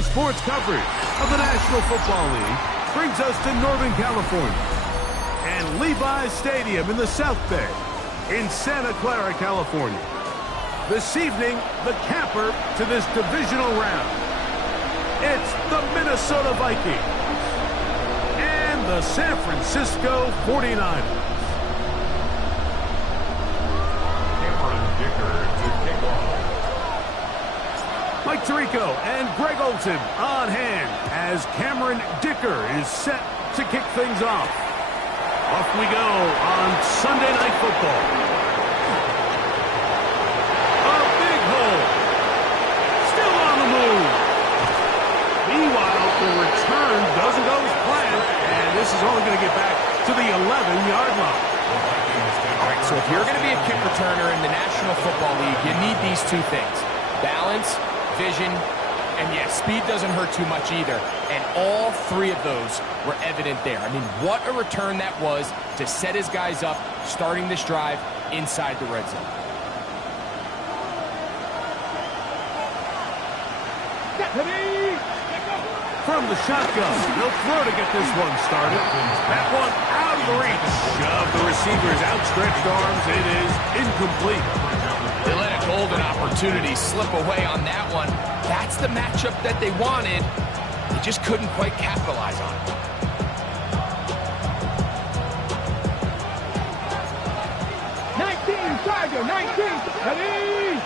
Today's sports coverage of the National Football League brings us to Northern California and Levi's Stadium in the South Bay in Santa Clara, California. This evening, the camper to this divisional round. It's the Minnesota Vikings and the San Francisco 49ers. Mike Tirico and Greg Olsen on hand as Cameron Dicker is set to kick things off. Off we go on Sunday Night Football. A big hole. Still on the move. Meanwhile, the return doesn't go as planned, and this is only going to get back to the 11-yard line. All right, so if you're going to be a kick returner in the National Football League, you need these two things: balance, vision, and yes, speed doesn't hurt too much either. And all three of those were evident there. I mean, what a return that was to set his guys up, starting this drive inside the red zone. From the shotgun, they'll throw to get this one started. That one out of the reach of the receiver's outstretched arms. It is incomplete. They let a golden opportunity slip away on that one. That's the matchup that they wanted. They just couldn't quite capitalize on it. Tiger, 19, ready?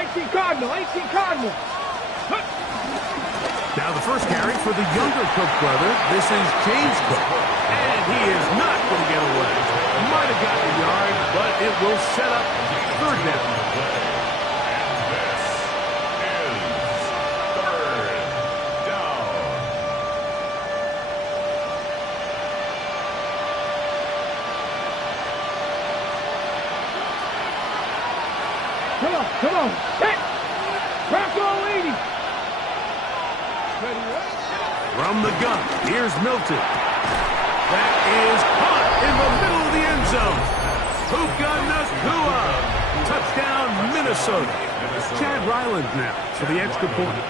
18 Cardinal, 18 Cardinal. Now the first carry for the younger Cook brother. This is James Cook. And he is not going to get away. Might have gotten a yard, but it will set up third down. And this is third down. Come on, set. Bronco 80. From the gun, here's Milton. That is caught in the middle of the end zone. Puka Nacua. Touchdown, Minnesota. Chad Ryland now for the extra point.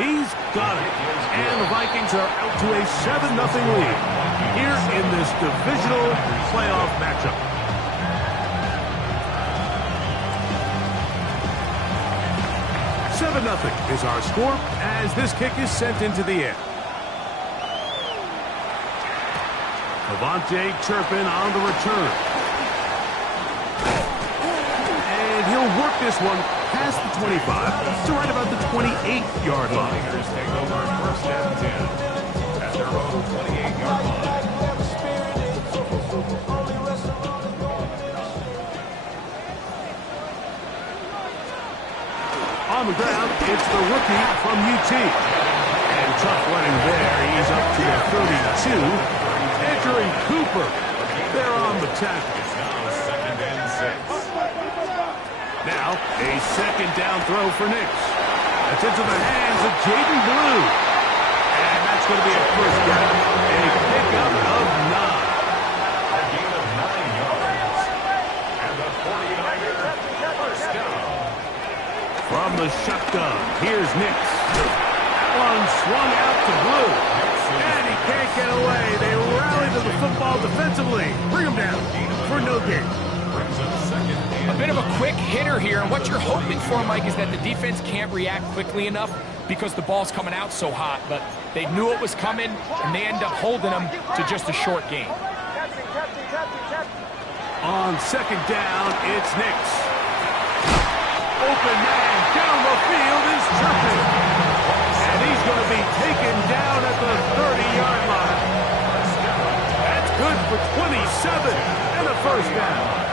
He's got it. And the Vikings are out to a 7-0 lead here in this divisional playoff matchup. 7-0 is our score as this kick is sent into the air. Avante Turpin on the return. And he'll work this one past the 25 to right about the 28-yard line. Vikings take over first and 10 at their own 28-yard line. On the ground, it's the rookie from UT. And tough running there. He's up to the 32. Edgerrin Cooper. They're on the tackle. It's now second and 6. Now, a second down throw for Nix. That's into the hands of Jaden Blue. And that's going to be a first down. A pickup of 9. A gain of 9 yards. And the 49er first down. From the shotgun, here's Nix. That one swung out to Blue. And he can't get away. They rally to the football defensively. Bring him down for no gain. Brings up second and A bit of a quick hitter here, and what you're hoping for, Mike, is that the defense can't react quickly enough because the ball's coming out so hot, but they knew it was coming, and they end up holding them to just a short gain. On second down, it's Nix. Open man down the field is Turpin. And he's going to be taken down at the 30-yard line. That's good for 27 and a first down.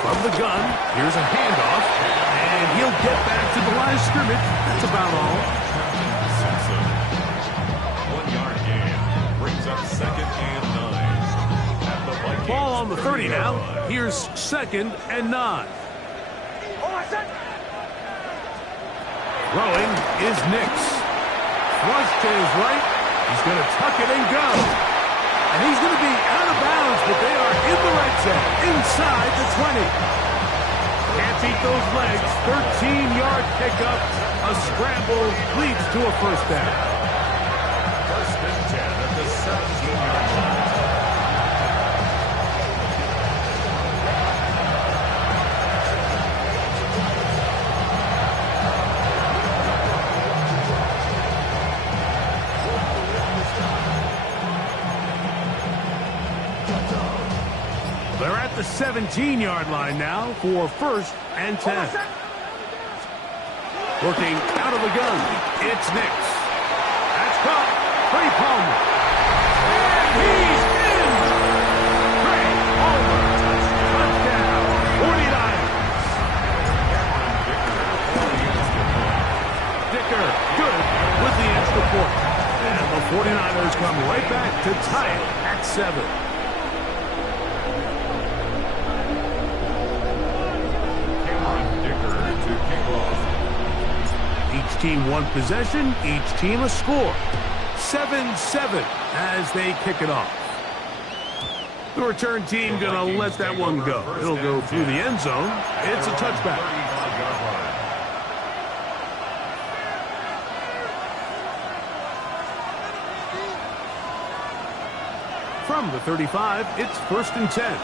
From the gun, here's a handoff. And he'll get back to the line of scrimmage. That's about all. Simpson. 1-yard gain. Brings up second and 9. At the Vikings Ball on the 30 now. 30-yard line. Here's second and 9. Throwing is Nix. Flush to his right. He's going to tuck it and go. And he's going to be out of bounds, but they are in the red zone, inside the 20. Can't beat those legs. 13-yard pickup. A scramble leads to a first down. First and 10 at the 17-yard line. They're at the 17-yard line now for first and 10. Working out of the gun, it's Nix. That's caught. Trey Palmer. And he's in. Trey Palmer. Touchdown. 49ers. Dicker good with the extra point. And the 49ers come right back to tie it at 7. Each team one possession, each team a score. 7-7 as they kick it off. The return team going to let that one go. It'll go through the end zone. It's a touchback. From the 35, it's first and 10.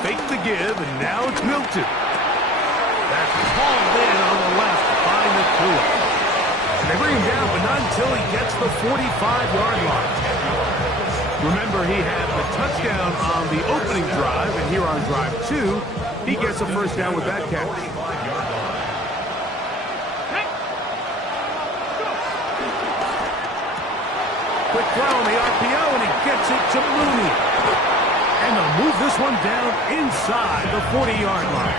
Fake the give, and now it's Milton. That's hauled in on the left by Nakua. And they bring him down, but not until he gets the 45-yard line. Remember, he had the touchdown on the opening drive, and here on drive 2, he gets a first down with that catch. Quick throw on the RPO, and he gets it to Mooney. And they'll move this one down inside the 40-yard line.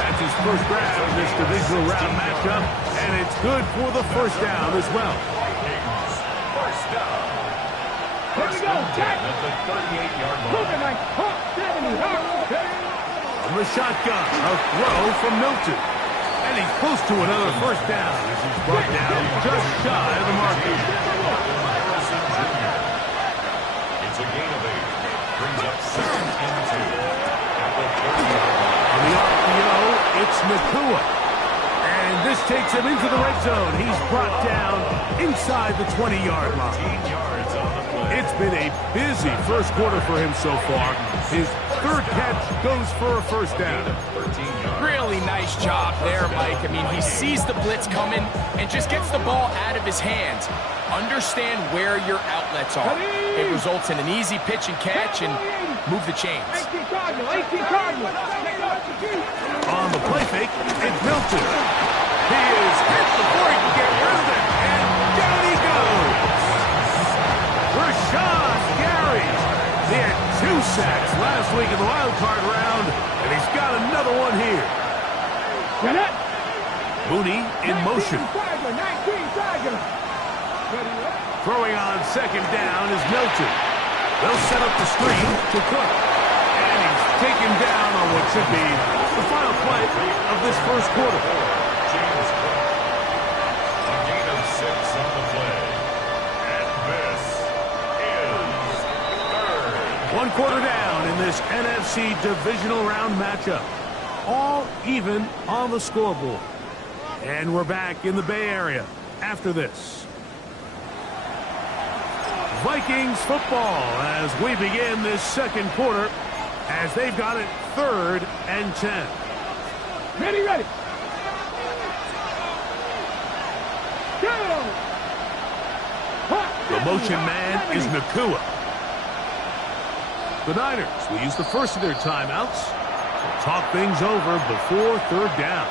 That's his first grab in this divisional round matchup, and it's good for the first down as well. First down. Here we go, Jack. At the 38-yard line. From the shotgun, a throw from Milton. And he's close to another first down as he's brought down just shy of the marker. It's a gain of 8. Brings up second and 2. At the 30-yard line. On the RPO, it's Nakua. And this takes him into the red zone. He's brought down inside the 20-yard line. 15 yards on the play. It's been a busy first quarter for him so far. His third catch goes for a first down. 13 yards. Really nice job there, Mike. I mean, he sees the blitz coming and just gets the ball out of his hands. Understand where your outlets are. It results in an easy pitch and catch and move the chains. 18 Cardinal. On the play fake, it's Milton. He is hit before he can get rid of it. And down he goes. Rashawn Gary. He had 2 sacks last week in the wild card round, and he's got another one here. Mooney in motion. 19 Tiger. Throwing on second down is Milton. They'll set up the screen to Cook. And he's taken down on what should be the final play of this first quarter. James Cook. A gain of 6 on the play. And this is third. 1 quarter down in this NFC divisional round matchup. All even on the scoreboard. And we're back in the Bay Area after this. Vikings football as we begin this second quarter as they've got it 3rd and 10. Ready. Go! The motion man is Nakua. The Niners will use the first of their timeouts to talk things over before 3rd down.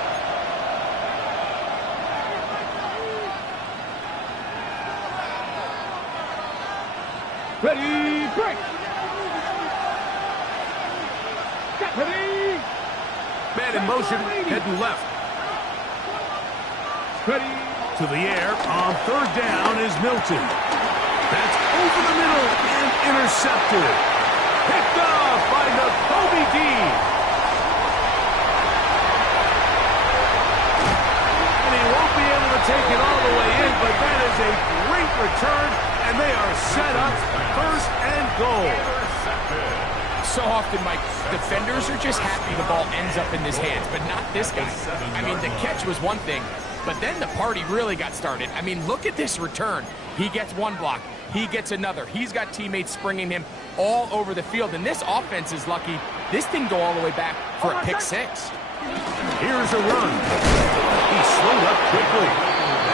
Ready, break! Ready! Man in motion, heading left. Ready! To the air on 3rd down is Milton. That's over the middle and intercepted. Picked off by Nakobe Dean. And he won't be able to take it all the way in, but is a great return, and they are set up first and goal. So often, Mike, defenders are just happy the ball ends up in his hands, but not this guy. I mean, the catch was one thing, but then the party really got started. I mean, look at this return. He gets one block. He gets another. He's got teammates springing him all over the field, and this offense is lucky. This didn't go all the way back for a pick six. Here's a run. He slowed up quickly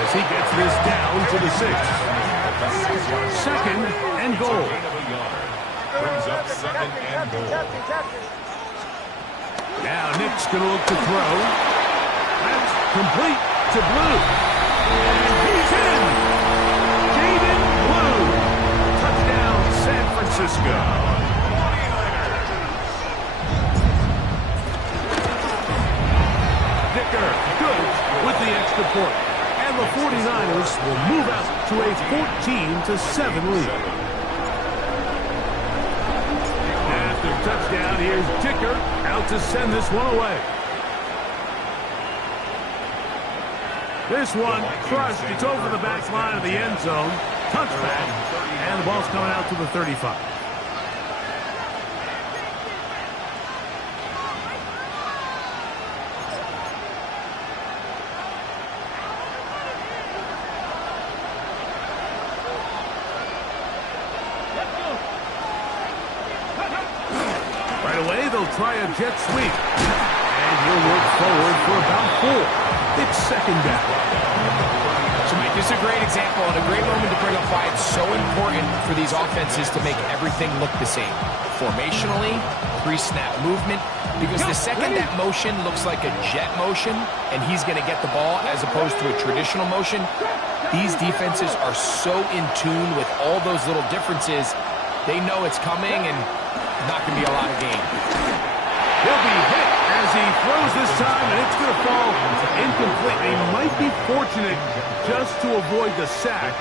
as he gets this down to the 6. Second and goal. Brings up second and goal. Now Nick's going to look to throw. That's complete to Blue. And he's in. Jaden Blue. Touchdown, San Francisco. Dicker, good with the extra point. And the 49ers will move out to a 14-7 lead. Touchdown, here's Dicker out to send this one away. This one crushed. It's over the back line of the end zone. Touchback, and the ball's coming out to the 35. Try a jet sweep. And he'll work forward for about 4. It's second down. So, Mike, this is a great example and a great moment to bring up why it's so important for these offenses to make everything look the same. Formationally, pre-snap movement, because the second that motion looks like a jet motion and he's going to get the ball as opposed to a traditional motion, these defenses are so in tune with all those little differences. They know it's coming and not going to be a lot of gain. He'll be hit as he throws this time, and it's going to fall incomplete. They might be fortunate just to avoid the sack,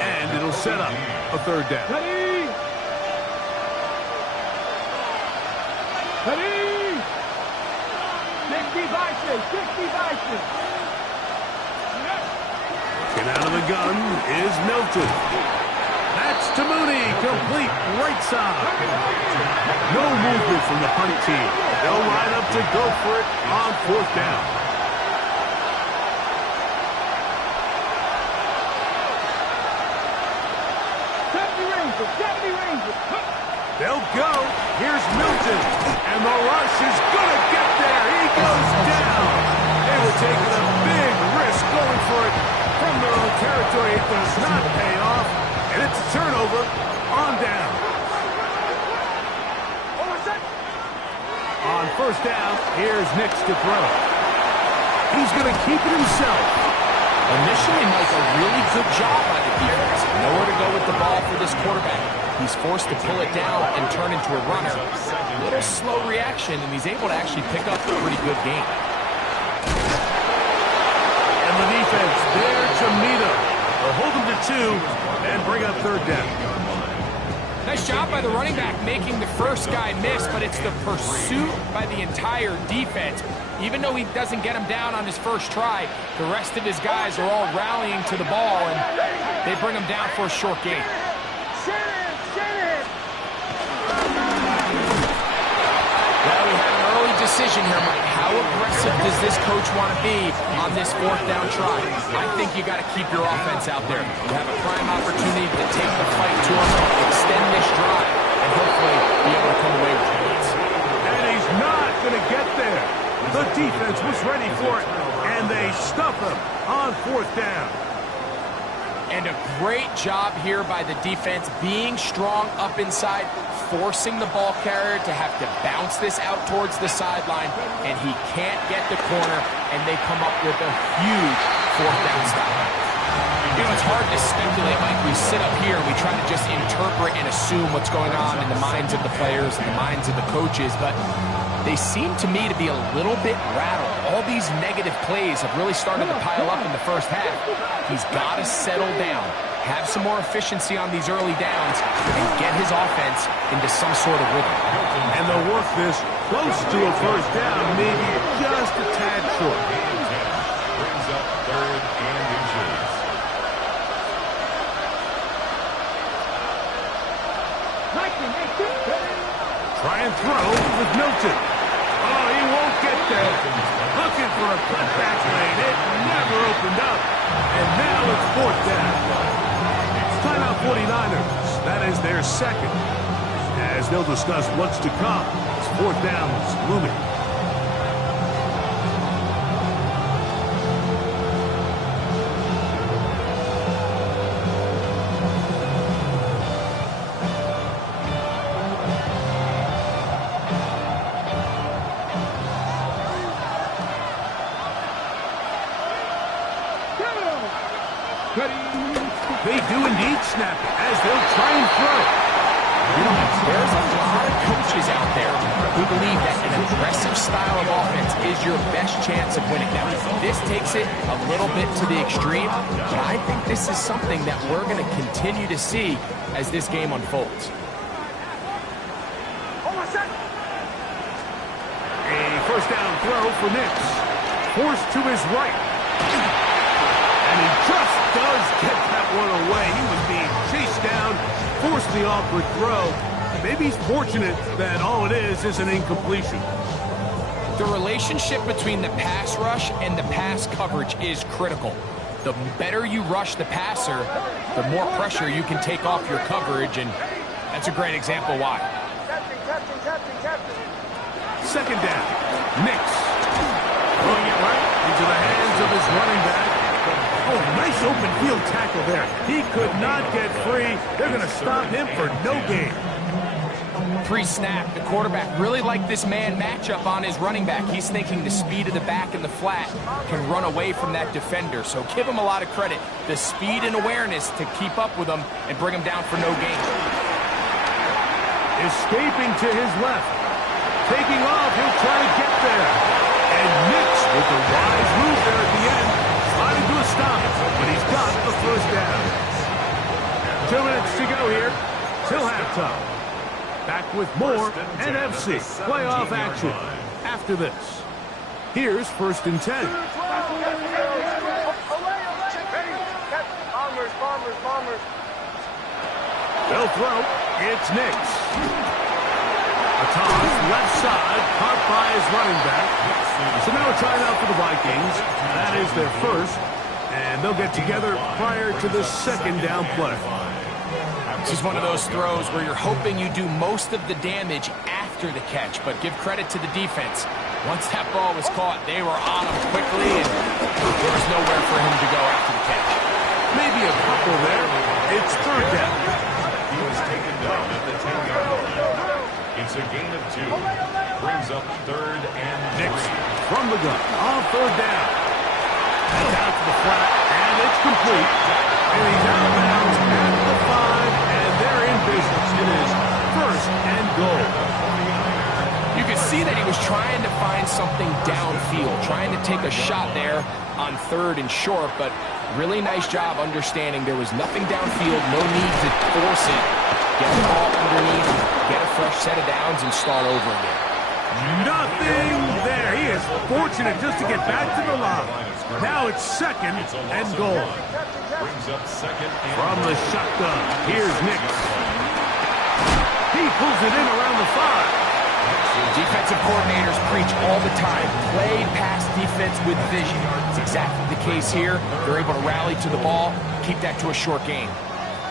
and it'll set up a third down. Ready? Ready? 60 vices, 60 vices. Get out of the gun is Milton. That's to Mooney, complete right side. No movement from the punt team. They'll line up to go for it on 4th down. They'll go. Here's Milton. And the rush is going to get there. He goes down. They were taking a big risk going for it from their own territory. It does not pay off. And it's a turnover on down. On 1st down, here's Nix to throw. He's going to keep it himself. Initially, Mike, a really good job by the defense. Nowhere to go with the ball for this quarterback. He's forced to pull it down and turn into a runner. A little slow reaction, and he's able to actually pick up a pretty good game. And the defense there to meet him. They'll hold him to 2 and bring up 3rd down. Nice job by the running back making the first guy miss, but it's the pursuit by the entire defense. Even though he doesn't get him down on his first try, the rest of his guys are all rallying to the ball, and they bring him down for a short gain. Well, we have an early decision here, Mike. How aggressive does this coach want to be on this 4th down try? I think you got to keep your offense out there. You have a prime opportunity to take the fight to him, extend this drive, and hopefully be able to come away with points. And he's not going to get there. The defense was ready for it, and they stuff him on 4th down. And a great job here by the defense, being strong up inside, forcing the ball carrier to have to bounce this out towards the sideline, and he can't get the corner, and they come up with a huge 4th down stop. You know, it's hard to speculate, Mike. We sit up here and we try to just interpret and assume what's going on in the minds of the players and the minds of the coaches, but they seem to me to be a little bit rattled. All these negative plays have really started to pile up in the first half. He's got to settle down, have some more efficiency on these early downs, and get his offense into some sort of rhythm. And they'll work this close to a 1st down, maybe just a tad short. Brings up 3rd and inches. throw with Milton. Oh, he won't get there. Looking for a cutback lane. It never opened up. And now it's fourth down. Timeout 49ers. That is their second. As they'll discuss what's to come. It's fourth down is looming. They do indeed snap it as they'll try and throw. There's a lot of coaches out there who believe that an aggressive style of offense is your best chance of winning. Now, this takes it a little bit to the extreme, but I think this is something that we're going to continue to see as this game unfolds. A first down throw for Nix. Forced to his right. And he just does get that one away. He was being chased down, forced the awkward throw. Maybe he's fortunate that all it is an incompletion. The relationship between the pass rush and the pass coverage is critical. The better you rush the passer, the more pressure you can take off your coverage, and that's a great example why. Second down. Nix. Throwing it right into the hands of his running back. Oh, nice open field tackle there. He could not get free. They're going to stop him for no gain. Pre-snap, the quarterback really liked this man matchup on his running back. He's thinking the speed of the back and the flat can run away from that defender. So give him a lot of credit. The speed and awareness to keep up with him and bring him down for no gain. Escaping to his left. Taking off, he'll try to get there. And Nix with the wise move there at the end. Sliding to a stop, but he's got the first down. 2 minutes to go here till halftime. Back with more NFC playoff action after this. Here's 1st and 10. They'll throw. It's Nix. A toss left side, caught by his running back. So now a timeout for the Vikings. That is their first, and they'll get together prior to the second down play. This is one of those throws where you're hoping you do most of the damage after the catch, but give credit to the defense. Once that ball was caught, they were on him quickly, and there was nowhere for him to go after the catch. Maybe a couple there. It's third down. He was taken down at the 10-yard line. It's a gain of 2. Brings up 3rd and 3. Nix from the gun on 3rd down. That's out to the flat, and it's complete. And he's out of bounds at the 5, and they're in business. It is 1st and goal. You could see that he was trying to find something downfield, trying to take a shot there on 3rd and short, but really nice job understanding there was nothing downfield, no need to force it. Get the ball underneath, get a fresh set of downs, and start over again. Nothing there. He is fortunate just to get back to the line. Now it's 2nd and goal. Brings up 2nd and From the shotgun, here's Nix. He pulls it in around the 5. Defensive coordinators preach all the time, play pass defense with vision. It's exactly the case here. They're able to rally to the ball, keep that to a short game.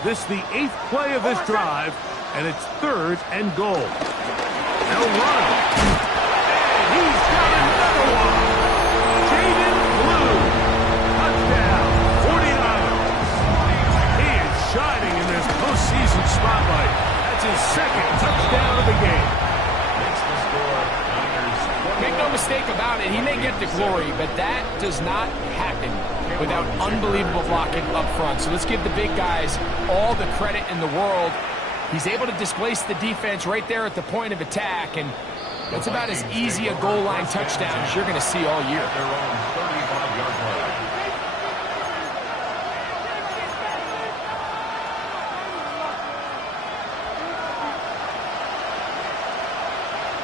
This is the 8th play of this drive, and it's 3rd and goal. They'll run. And he's got another one. Jaden Blue. Touchdown, 49ers. He is shining in this postseason spotlight. That's his 2nd touchdown of the game. Make no mistake about it, he may get the glory, but that does not happen without unbelievable blocking up front. So let's give the big guys all the credit in the world. He's able to displace the defense right there at the point of attack, and that's about as easy a goal line touchdown as you're going to see all year. their own 35-yard line.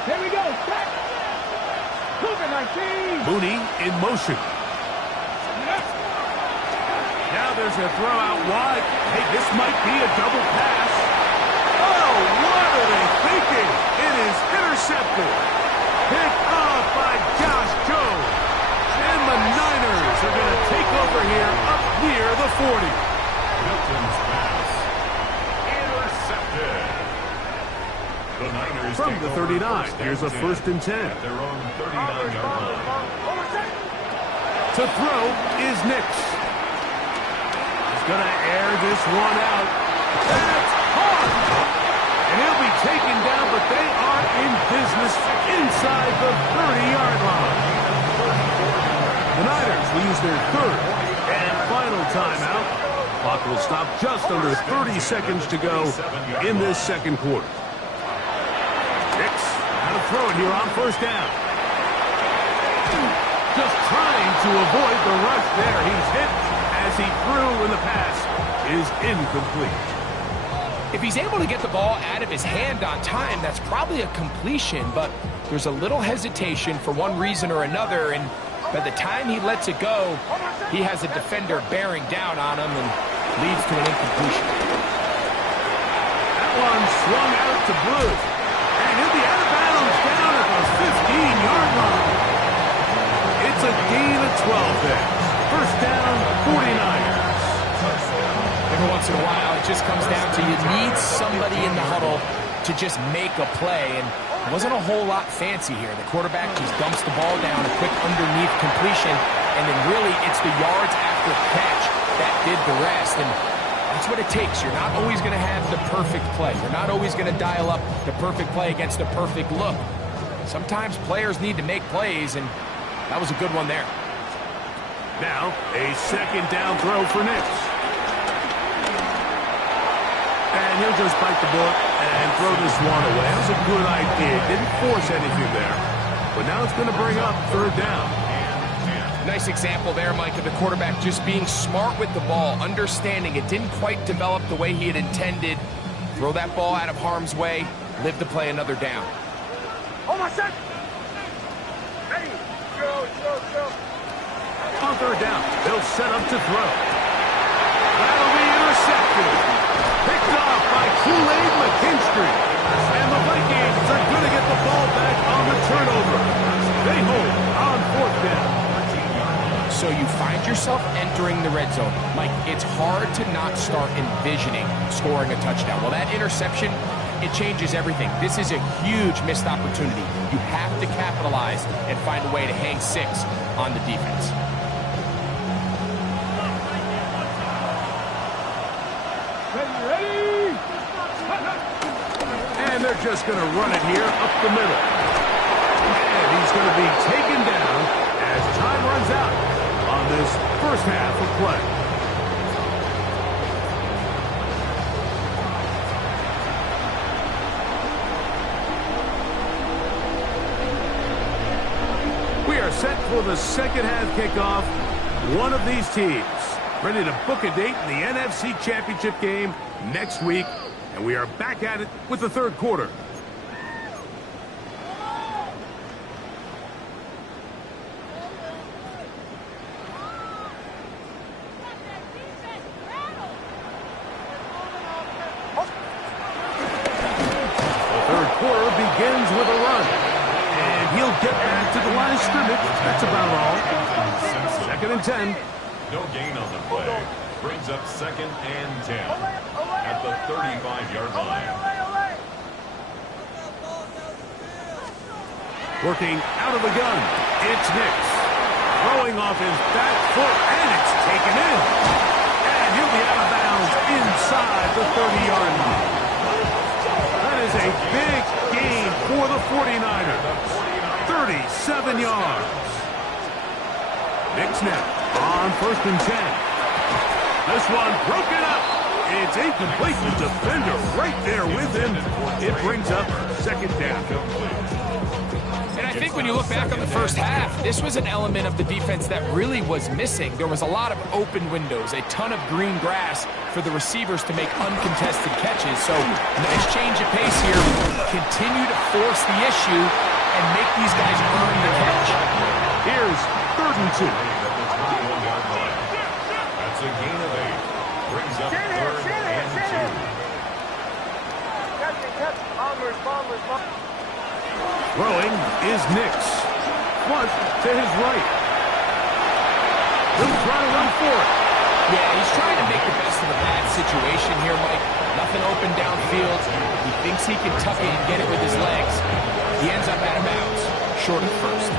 Here we go. Set. Cougar 19. Mooney in motion. Now there's a throw out wide. Hey, this might be a double pass. Oh, what are they thinking? It is intercepted. intercepted. Picked off by Josh Jones. And the Niners are going to take over here up near the 40. Hilton's pass. Intercepted. The Niners From take the over 39, here's a 1st and 1st and 10. at their own 39-yard line. To throw is Nix. He's going to air this one out. That's hard. And he'll be taken down, but they are in business inside the 30-yard line. The Niners will use their third and final timeout. Clock will stop just under 30 seconds to go in this second quarter. Nix out of throw it here on 1st down. Just trying to avoid the rush there. He's hit as he threw, and the pass is incomplete. If he's able to get the ball out of his hand on time, that's probably a completion, but there's a little hesitation for one reason or another, and by the time he lets it go, he has a defender bearing down on him and leads to an incompletion. That one swung out to Blue, and he'll be out of bounds down at the 15-yard line. It's a gain of 12 there. 1st down, 49ers. Every once in a while, it just comes down to you need somebody in the huddle to just make a play, and it wasn't a whole lot fancy here. The quarterback just dumps the ball down, a quick underneath completion, and then really it's the yards after catch that did the rest, and that's what it takes. You're not always going to have the perfect play. You're not always going to dial up the perfect play against the perfect look. Sometimes players need to make plays, and that was a good one there. Now, a 2nd down throw for Nix. And he'll just bite the bullet and throw this one away. That was a good idea. Didn't force anything there. But now it's going to bring up 3rd down. Nice example there, Mike, of the quarterback just being smart with the ball, understanding it didn't quite develop the way he had intended. Throw that ball out of harm's way, live to play another down. Oh, my son! Hey, go. On 3rd down, they'll set up to throw. That'll be intercepted. Picked off by Kool-Aid McKinstry. And the Vikings are going to get the ball back on the turnover. They hold on 4th down. So you find yourself entering the red zone. Mike, it's hard to not start envisioning scoring a touchdown. Well, that interception, it changes everything. This is a huge missed opportunity. You have to capitalize and find a way to hang 6 on the defense. Ready? And they're just going to run it here up the middle. And he's going to be taken down as time runs out on this 1st half of play. We are set for the 2nd half kickoff. One of these teams ready to book a date in the NFC Championship game next week. And we are back at it with the 3rd quarter. Begins with a run, and he'll get back to the line of scrimmage. That's about all. 2nd and 10. No gain on the play. Brings up 2nd and 10 at the 35-yard line. Working out of the gun, it's Nix. Throwing off his back foot, and it's taken in. And he'll be out of bounds inside the 30-yard line. That is a big gain for the 49ers. 37 yards. Nix now on 1st and 10. This one broken up. It's incomplete. The defender right there with him. It brings up 2nd down. And I think when you look back on the 1st half, this was an element of the defense that really was missing. There was a lot of open windows, a ton of green grass for the receivers to make uncontested catches. So nice change of pace here. Continue to force the issue and make these guys earn the catch. Here's 3rd and 2. That's a gain of 8. Brings up 3rd and 2. Throwing is Nix. Flush to his right. He'll try to run for it. Yeah, he's trying to make the best of a bad situation here, Mike. Nothing open downfield. He thinks he can tuck it and get it with his legs. He ends up out of bounds, short of first.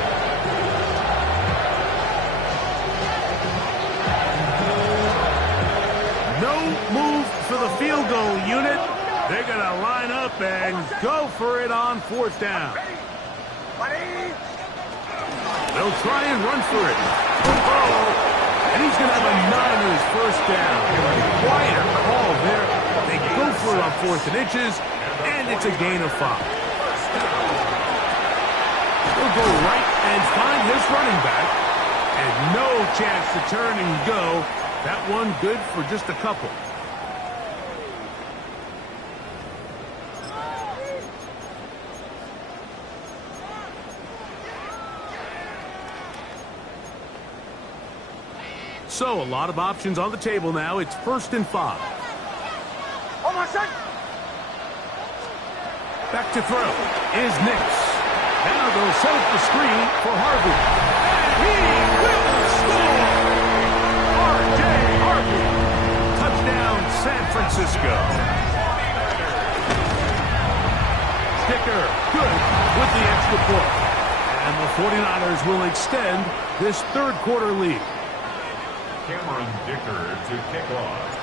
No move for the field goal unit. They're going to line up and go for it on fourth down. They'll try and run for it. Oh, and he's going to have a Niners first down. Quieter call there. They go for it on 4th and inches, and it's a gain of 5. He'll go right and find his running back, and no chance to turn and go. That one good for just a couple. So, a lot of options on the table now. It's 1st and 5. On my set. Back to throw is Nix. Now they'll set up the screen for Harvey. And he will score! R.J. Harvey. Touchdown, San Francisco. Dicker, good with the extra point. And the 49ers will extend this third quarter lead. Cameron Dicker to kick off.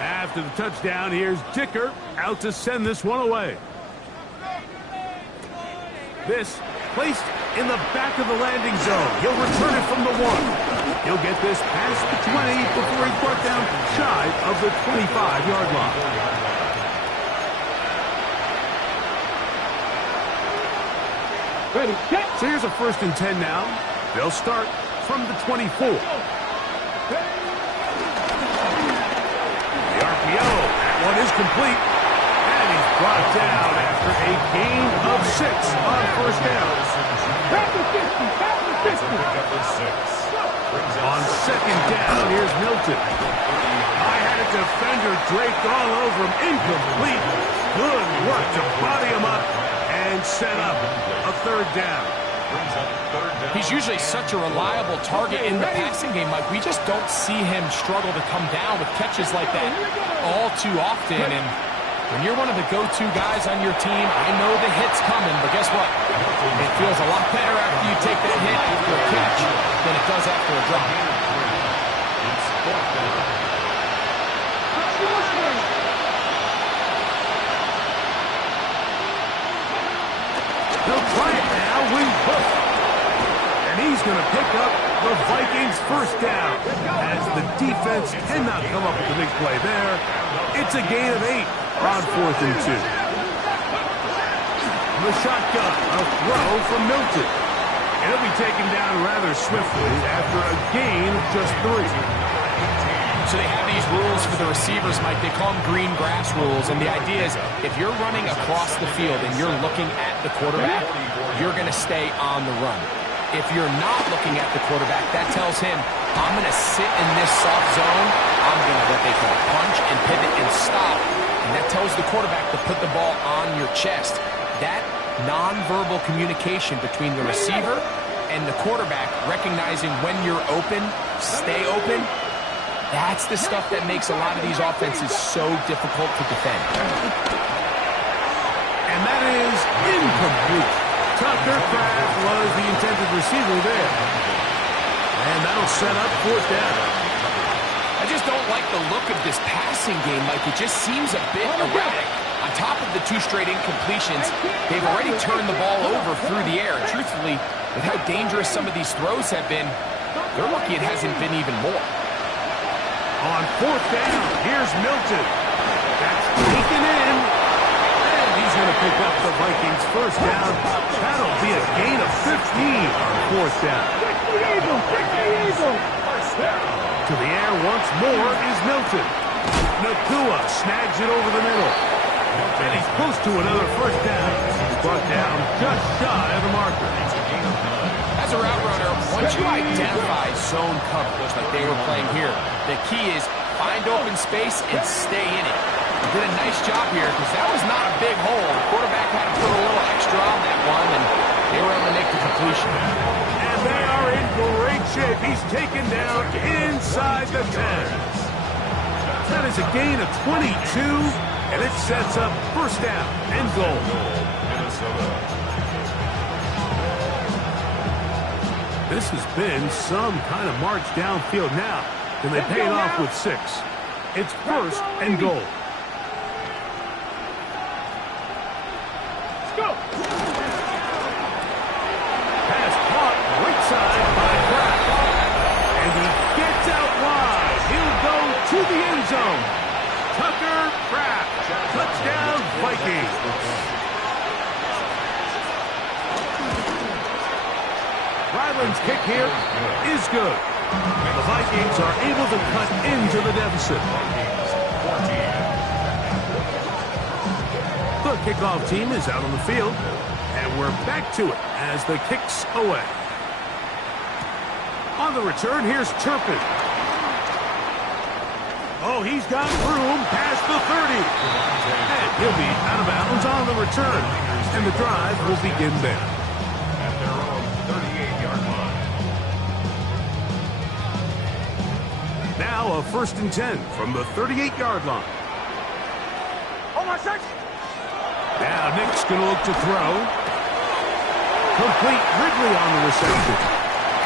After the touchdown, here's Dicker out to send this one away. This placed in the back of the landing zone. He'll return it from the 1. He'll get this past the 20 before he's brought down shy of the 25-yard line. Ready, get. So here's a 1st and 10 now. They'll start from the 24. The RPO, that one is complete. And he's brought down after a gain of 6 on first down. Back to 50, back to 50. Pick up the 6. On second down, here's Milton. I had a defender draped all over him. Incomplete. Good work to body him up and set up a 3rd down. He's usually such a reliable target in the passing game, Mike. We just don't see him struggle to come down with catches like that all too often. And when you're one of the go-to guys on your team, I know the hit's coming, but guess what? It feels a lot better after you take that hit after a catch than it does after a drop. They'll try it now with Hook. And he's going to pick up the Vikings' first down. As the defense cannot come up with the big play there, it's a gain of 8 on 4th and 2. The shotgun, a throw from Milton. And he'll be taken down rather swiftly after a gain of just 3. So they have these rules for the receivers, Mike. They call them green grass rules. And the idea is if you're running across the field and you're looking at the quarterback, you're going to stay on the run. If you're not looking at the quarterback, that tells him, I'm going to sit in this soft zone. I'm going to what they call punch and pivot and stop. And that tells the quarterback to put the ball on your chest. That nonverbal communication between the receiver and the quarterback, recognizing when you're open, stay open, that's the stuff that makes a lot of these offenses so difficult to defend. And that is incomplete. Tucker Kraft was the intended receiver there. And that'll set up 4th down. I just don't like the look of this passing game, Mike. It just seems a bit erratic. On top of the 2 straight incompletions, they've already turned the ball over through the air. And truthfully, with how dangerous some of these throws have been, they're lucky it hasn't been even more. On 4th down, here's Milton. That's taken in. And he's going to pick up the Vikings' first down. That'll be a gain of 15 on 4th down. To the air once more is Milton. Nakua snags it over the middle. And he's close to another first down. He's brought down just shy of the marker. As a route runner, once you identify zone coverage like they were playing here, the key is find open space and stay in it. He did a nice job here because that was not a big hole. The quarterback pressure on that one, and they were able to make the completion. And they are in great shape. He's taken down inside the 10. That is a gain of 22, and it sets up first down and goal. This has been some kind of march downfield now. Can they pay it off with 6? It's first and goal. Let's go. Pass caught right side by Kraft. And he gets out wide. He'll go to the end zone. Tucker Kraft. Touchdown Vikings. Ryland's kick here is good. The Vikings are able to cut into the deficit. The kickoff team is out on the field, and we're back to it as the kick's away. On the return, here's Turpin. Oh, he's got room past the 30. And he'll be out of bounds on the return, and the drive will begin there. At their own 38-yard line. Now a first and 10 from the 38-yard line. Oh, my son. Now Nick's going to look to throw. Complete Ridley on the reception.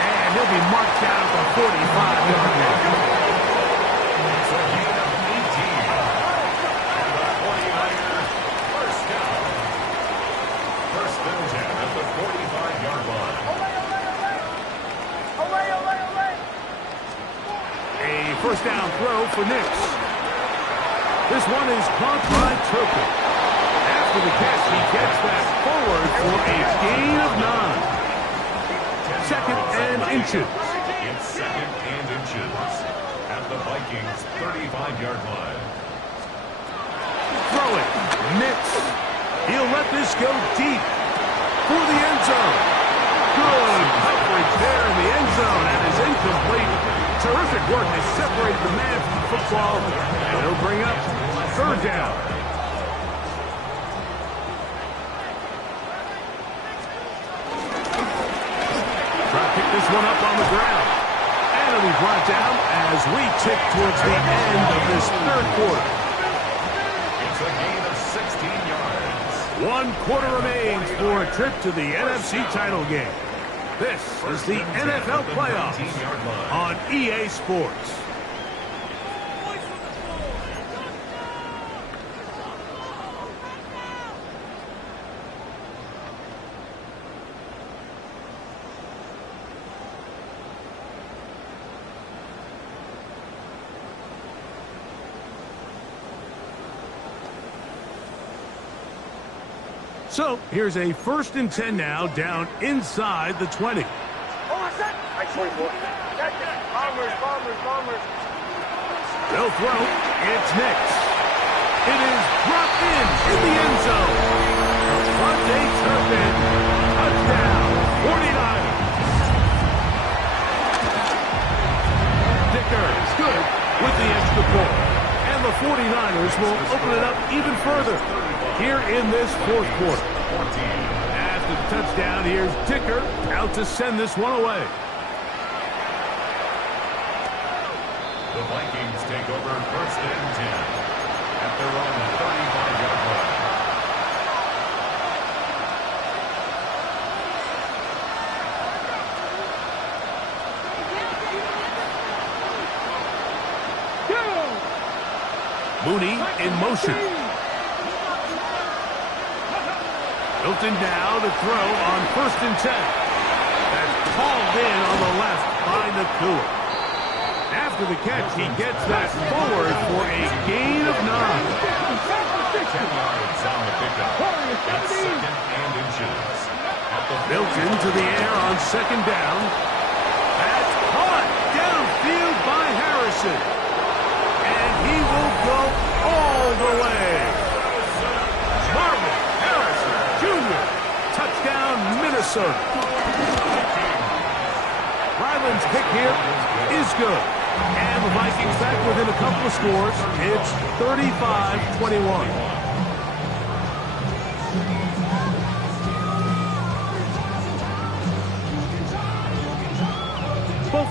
And he'll be marked down at the 45-yard line. It's a gain of 18. And the 49ers first down. First and 10 at the 45-yard line. A first down throw for Nix. This one is caught by Turpin. After the catch, he gets that forward for a gain of 9. Second and inches. It's second and inches at the Vikings 35-yard line. Throw it. Nix. He'll let this go deep for the end zone. Good coverage there in the end zone, and is incomplete. Terrific work to separate the man from the football, and he'll bring up third down. Try to pick this one up on the ground. And it'll be brought down as we tick towards the end of this third quarter. It's a gain of 16 yards. 1 quarter remains for a trip to the NFC title game. This is the NFL playoffs on EA Sports. So here's a first and 10 now down inside the 20. Oh, my son. I 24. Bombers. They'll throw. It's Nix. It is dropped in the end zone. Vontae Turpin. Touchdown. 49ers. Dicker is good with the extra point. And the 49ers will open it up even further here in this fourth quarter. After the touchdown, here's Dicker out to send this one away. The Vikings take over first and 10 at their own 35-yard line. Mooney in motion. Hilton now to throw on first and 10. That's called in on the left by Nakua. After the catch, he gets that forward for a gain of 9. 10 yards on the pickup. It's second and inches. Hilton to the air on second down. That's caught downfield by Harrison. And he will go all the way. Marvin Harrison Jr. Touchdown, Minnesota. Ryland's kick here is good. And the Vikings back within a couple of scores. It's 35-21.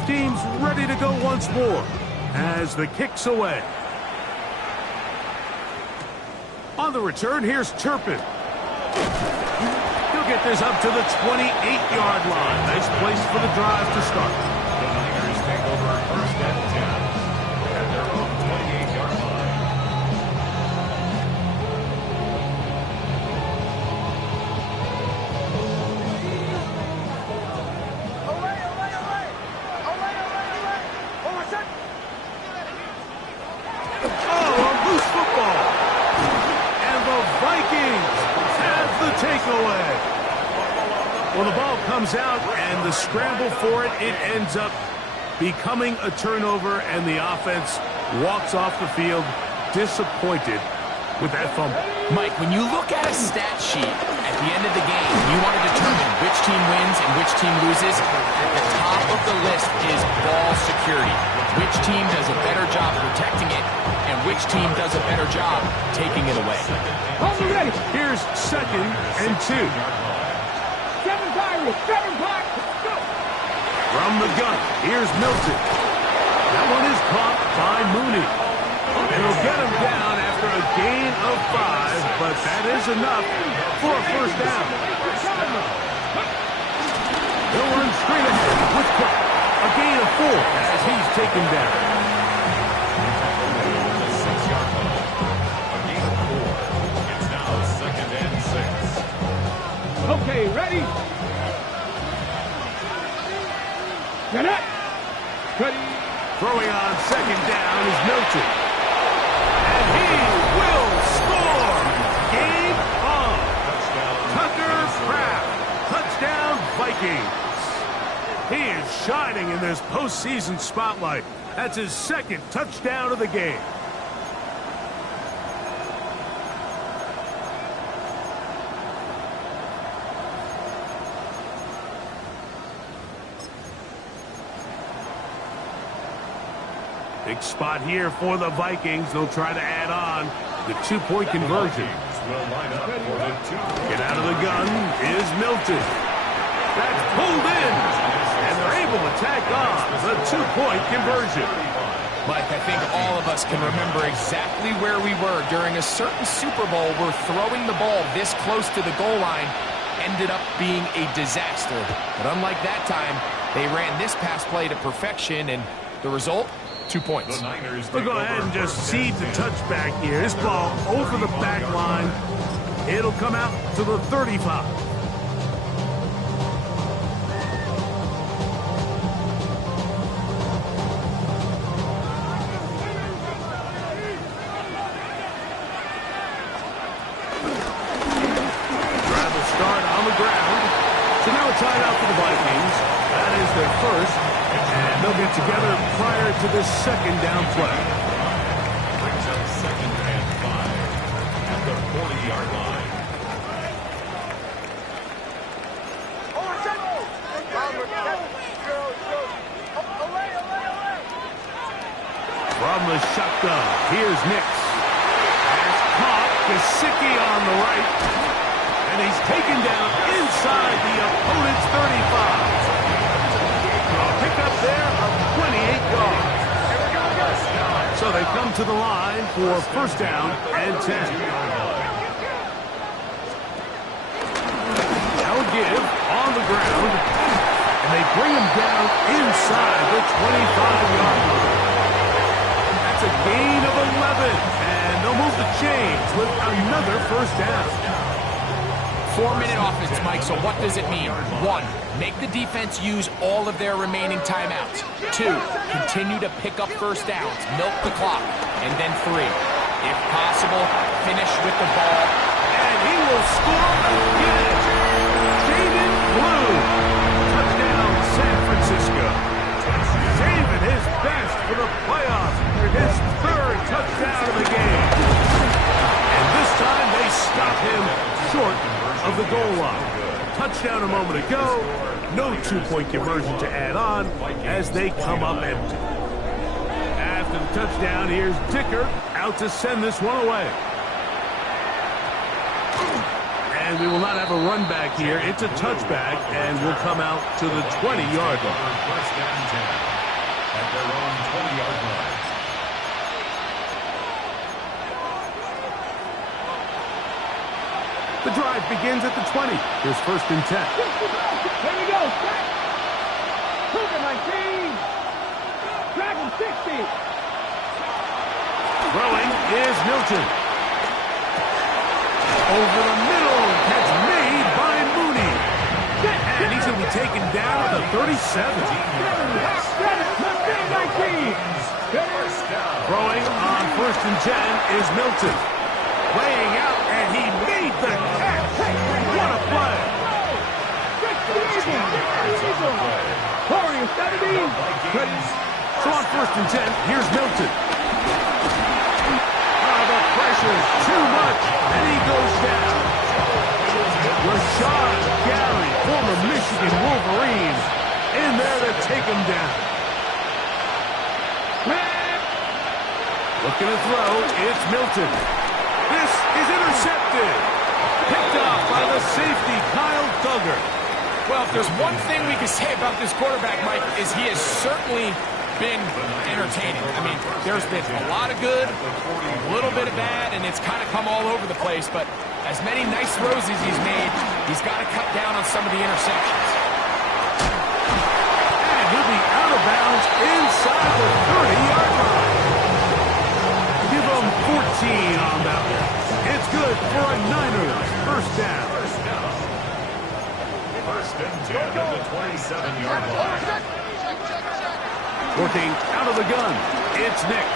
Both teams ready to go once more as the kick's away. On the return, here's Turpin. He'll get this up to the 28-yard line. Nice place for the drive to start. The Niners take over first and 10 at their own 28-yard line. Oh, a loose football. And the Vikings have the takeaway. Well, the ball comes out, and the scramble for it, it ends up becoming a turnover, and the offense walks off the field disappointed with that fumble. Mike, when you look at a stat sheet at the end of the game, you want to determine which team wins and which team loses. At the top of the list is ball security. Which team does a better job protecting it, and which team does a better job taking it away. Here's 2nd and 2. From the gun, here's Milton. That one is caught by Mooney. It'll get him down after a gain of 5, but that is enough for a first down. He'll run straight ahead with Cook. A gain of 4 as he's taken down. The 6-yard line. A gain of 4. It's now 2nd and 6. Okay, ready? Get it! Ready? Throwing on 2nd down is Milton. And he will score! Game on! Tucker Kraft. Touchdown Vikings. He is shining in this postseason spotlight. That's his 2nd touchdown of the game. Big spot here for the Vikings. They'll try to add on the 2-point conversion. Will line up for the 2-point. Get out of the gun is Milton. That's pulled in, and they're able to tack on the 2-point conversion. Mike, I think all of us can remember exactly where we were during a certain Super Bowl where throwing the ball this close to the goal line ended up being a disaster. But unlike that time, they ran this pass play to perfection, and the result? 2 points. The Niners We'll take go ahead over and just first and seed the 10 touchback here. This ball over the back line. It'll come out to the 35. Drive will start on the ground. So now a timeout for the Vikings. That is their first. And they'll get together prior to the 2nd down play. brings up 2nd and 5 at the 40-yard line. From the shotgun, here's Nix. Has caught Gesicki on the right. And he's taken down inside the opponent's 35. A pickup there of 28 yards. So they come to the line for first down and 10. Now a give on the ground. And they bring him down inside the 25-yard line. That's a gain of 11. And they'll move the chains with another first down. 4-minute offense, Mike, so what does it mean? 1, make the defense use all of their remaining timeouts. 2, continue to pick up first downs, milk the clock. And then 3, if possible, finish with the ball. And he will score again. David Blue. Touchdown, San Francisco. Saving his best for the playoffs. His 3rd touchdown of the game. And this time they stop him short of the goal line. Touchdown a moment ago. No 2-point conversion to add on as they come up empty. After the touchdown, here's Dicker out to send this one away. And we will not have a run back here. It's a touchback, and we'll come out to the 20-yard line. First and 10 at their own 20-yard line. The drive begins at the 20. Here's first and 10. Here we go. Cougar 19. Dragon 60. Throwing is Milton. Over the middle. Catch made by Mooney. And he's going to be taken down at the 37. Throwing on first and 10 is Milton. Laying out, and he made the catch. What a play. So on first and 10, here's Milton. The pressure's too much, and he goes down. Rashawn Gary, former Michigan Wolverine, in there to take him down. Looking to throw, it's Milton. This is intercepted. Picked off by the safety, Kyle Duggar. Well, if there's one thing we can say about this quarterback, Mike, is he has certainly been entertaining. I mean, there's been a lot of good, a little bit of bad, and it's kind of come all over the place. But as many nice throws as he's made, he's got to cut down on some of the interceptions. And he'll be out of bounds inside the 30-yard line. Give him 14 on that one. It's good for a Niners first down. First and 10 at the 27-yard line. Working out of the gun, it's Nix.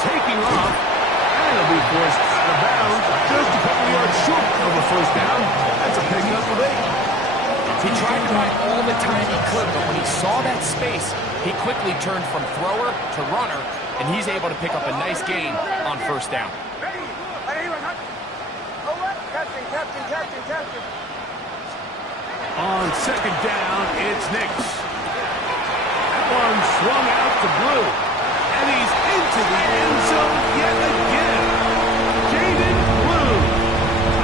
Taking off, and he'll be forced out of bounds just a couple yards short of a first down. That's a pickup of 8. He tried to run all the time he could, but when he saw that space, he quickly turned from thrower to runner, and he's able to pick up a nice gain on first down. On second down, it's Nix. That one swung out to Blue, and he's into the end zone yet again. Jaden Blue,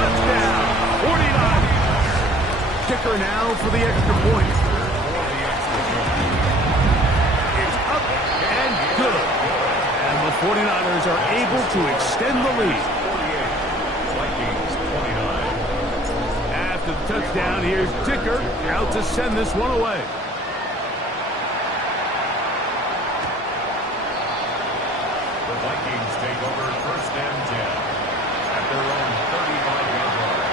touchdown, 49. Kicker now for the extra point. It's up and good. And the 49ers are able to extend the lead. Vikings 29. After the touchdown, here's Dicker out to send this one away. The Vikings take over first and 10 at their own 35-yard line.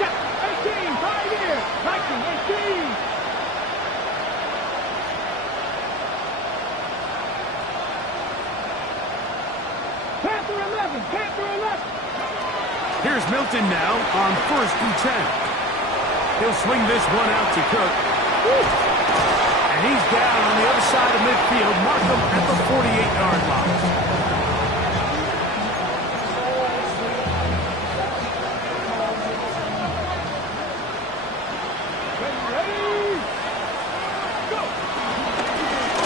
Yeah, 18, right here. 19, 18. Panther 11, Panther 11. Here's Milton now on first and 10. He'll swing this one out to Cook. And he's down on the other side of midfield. Mark him at the 48-yard line.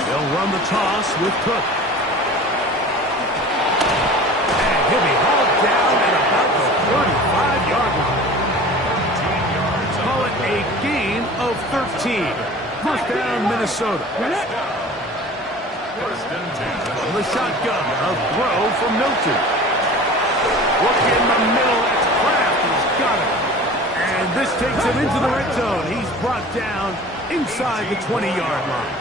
They'll run the toss with Cook. And he'll be hauled down at about the 35-yard line. Call it a gain of 13. First down, Minnesota. First and 10. From the shotgun, a throw from Milton. Look in the middle, that's Kraft. He's got it. And this takes him into the red zone. He's brought down inside the 20-yard line.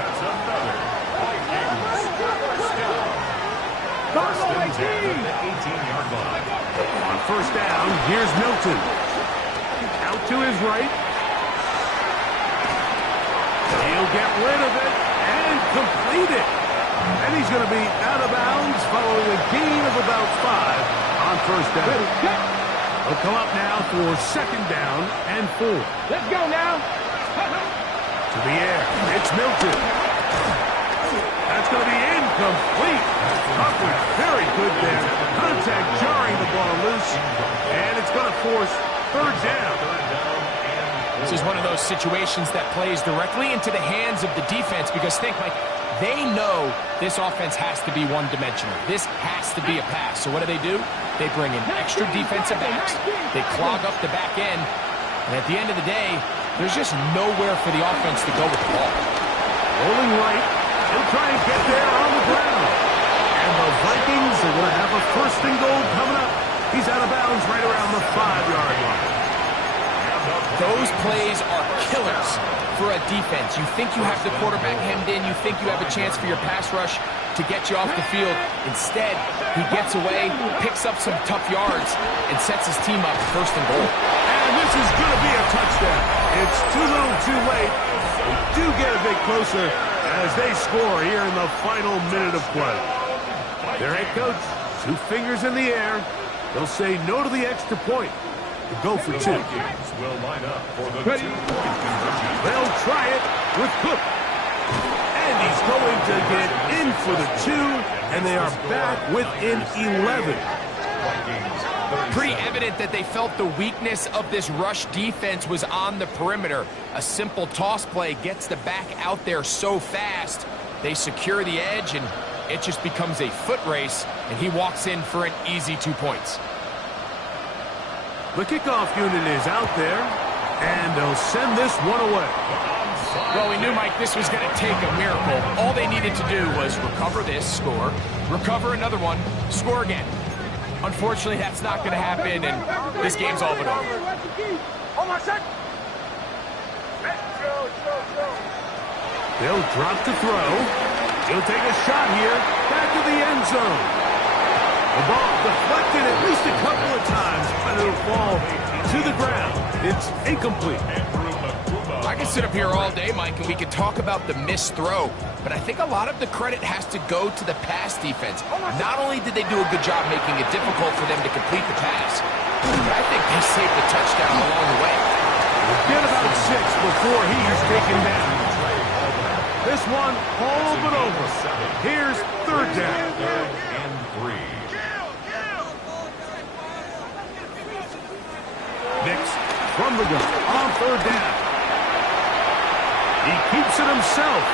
That's another Vikings first down. First and 10 at the 18-yard line. On first down, here's Milton. Out to his right. He'll get rid of it and complete it. And he's going to be out of bounds following a gain of about 5 on first down. He'll come up now for second down and 4. Let's go now. To the air, it's Milton. That's going to be incomplete. Covered very good there. Contact jarring the ball loose. And it's going to force third down. This is one of those situations that plays directly into the hands of the defense because think, like, They know this offense has to be one-dimensional. This has to be a pass. So what do? They bring in extra defensive backs. They clog up the back end. And at the end of the day, there's just nowhere for the offense to go with the ball. Rolling right. He'll try and get there on the ground. And the Vikings are going to have a first and goal coming up. He's out of bounds right around the 5-yard line. Those plays are killers for a defense. You think you have the quarterback hemmed in. You think you have a chance for your pass rush to get you off the field. Instead, he gets away, picks up some tough yards, and sets his team up first and goal. And this is going to be a touchdown. It's too little too late. They do get a bit closer as they score here in the final minute of play. Their head coach, 2 fingers in the air. They'll say no to the extra point. To go for 2. Will line up for the 2-point conversion. They'll try it with Cook. And he's going to get in for the 2, and they are back within 11. Pretty evident that they felt the weakness of this rush defense was on the perimeter. A simple toss play gets the back out there so fast. They secure the edge, and it just becomes a foot race, and he walks in for an easy 2 points. The kickoff unit is out there, and they'll send this one away. Well, we knew, Mike, this was going to take a miracle. All they needed to do was recover this, score, recover another one, score again. Unfortunately, that's not going to happen, and this game's all but over. They'll drop to throw. He'll take a shot here, back to the end zone. The ball deflected at least a couple of times, but it'll fall to the ground. It's incomplete. I can sit up here all day, Mike, and we can talk about the missed throw, but I think a lot of the credit has to go to the pass defense. Not only did they do a good job making it difficult for them to complete the pass, but I think they saved the touchdown along the way. Get about 6 before he's taken down. This one all but over. Here's 3rd down. 3rd and 3. Nix from the gun on 3rd down. He keeps it himself.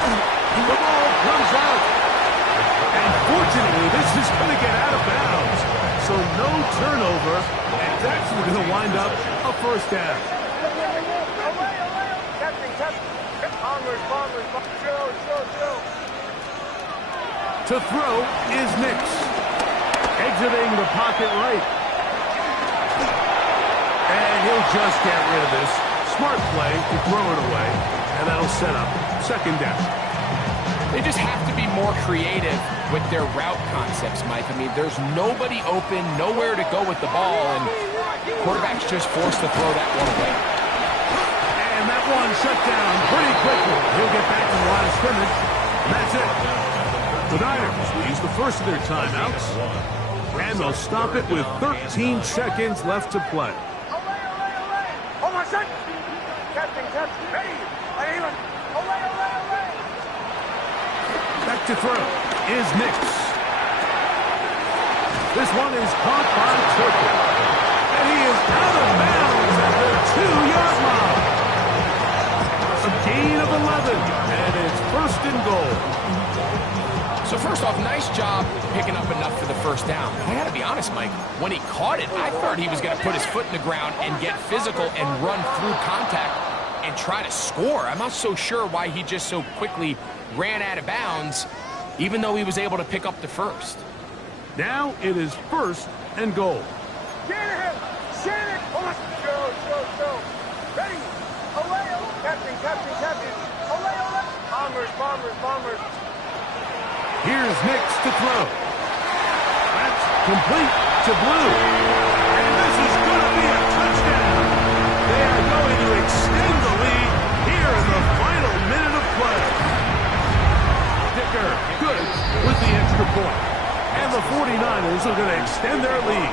The ball comes out. And fortunately, this is going to get out of bounds. So no turnover, and it's actually going to wind up a first down. To throw is Nix. Exiting the pocket right. And he'll just get rid of this. Smart play to throw it away, and that'll set up 2nd down. They just have to be more creative with their route concepts, Mike. I mean, there's nobody open, nowhere to go with the ball, and quarterback's just forced to throw that one away. And that one shut down pretty quickly. He'll get back to the line of scrimmage, and that's it. The Niners will use the first of their timeouts, and they'll stop it with 13 seconds left to play. Back to throw is Nix. This one is caught by Turpin. And he is out of bounds at the 2-yard line. A gain of 11, and it's 1st and goal. So first off, nice job picking up enough for the first down. I gotta be honest, Mike, when he caught it, I thought he was gonna put his foot in the ground and get physical and run through contact and try to score. I'm not so sure why he just so quickly ran out of bounds, even though he was able to pick up the first. Now it is 1st and goal. Shanahan! Shanahan! Show. Ready! Away! Captain! Away! Bombers! Here's Nix to throw. That's complete to Blue. And this is going to be a touchdown. They are going to extend the lead here in the final minute of play. Dicker good with the extra point. And the 49ers are going to extend their lead.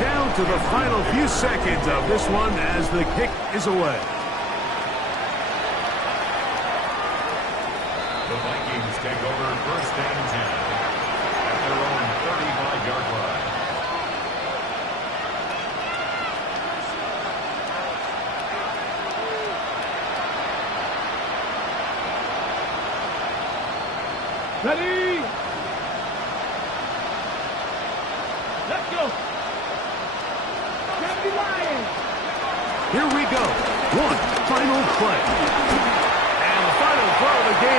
Down to the final few seconds of this one as the kick is away. The Vikings take over 1st and 10 at their own 35-yard line. Ready? Let's go. Gravity Lions. Here we go. One final play. And the final throw of the game.